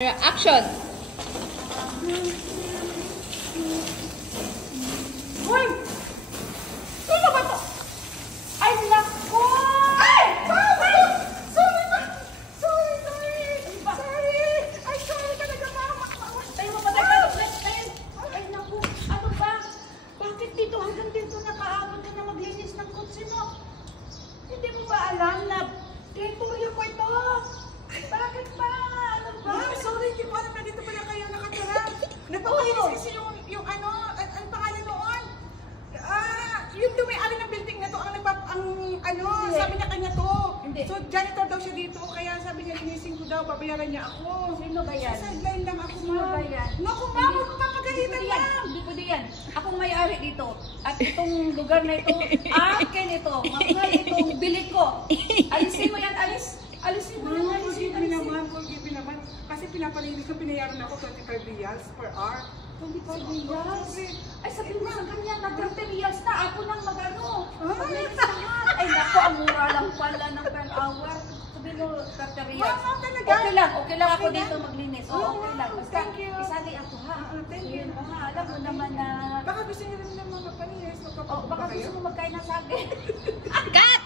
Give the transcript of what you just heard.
Action! Hoy! Sino ba to? Ay, nako! Ay! Sorry ba? Sorry! Ay, sorry talaga, mama. Tayo mo pa tayo. Ay, naku. Ano ba? Bakit dito hanggang dito nakaabot ka na maglinis ng kotse mo? Hindi mo ba alam na teritoryo ko ito? Bakit ba? Ano ba? Sorry, hindi ko alam na dito pala kayo nakatira. Nagpapahilis kasi yung ano, ang pangalan noon. Yung may-ari ng building na to, sabi niya kanya to. Hindi. So, janitor daw siya dito, kaya sabi niya, linisin ko daw, babayaran niya ako. Sino ba yan? Sa sideline lang ako, Sino ba yan? Naku, ma'am, huwag kong papagalitan, ma'am. Hindi po yan. Akong may-ari dito. At itong lugar na ito, akin ito. Mahal itong bilik ko. Alisin mo yan, alisin mo yan, alisin mo. Forgive me naman. Kasi pinapalinis ko, pinayaran ako 25 reals per hour. 25 reals? Ay, sabihin mo sa kanya, nag-30 reals na. Ako nang mag-ano. Maglinis lahat. Ay, naku, ang mura lang pala ng per hour. Sabihin mo, 30 reals. Wow, talaga? Okay lang ako Okay dito lang? maglinis. Oh, Okay lang. Basta, thank you. isali ako ha. Thank you. Alam mo naman na... Baka gusto niyo rin naman magpalinis. Baka gusto mo magkain ng saging. Cut!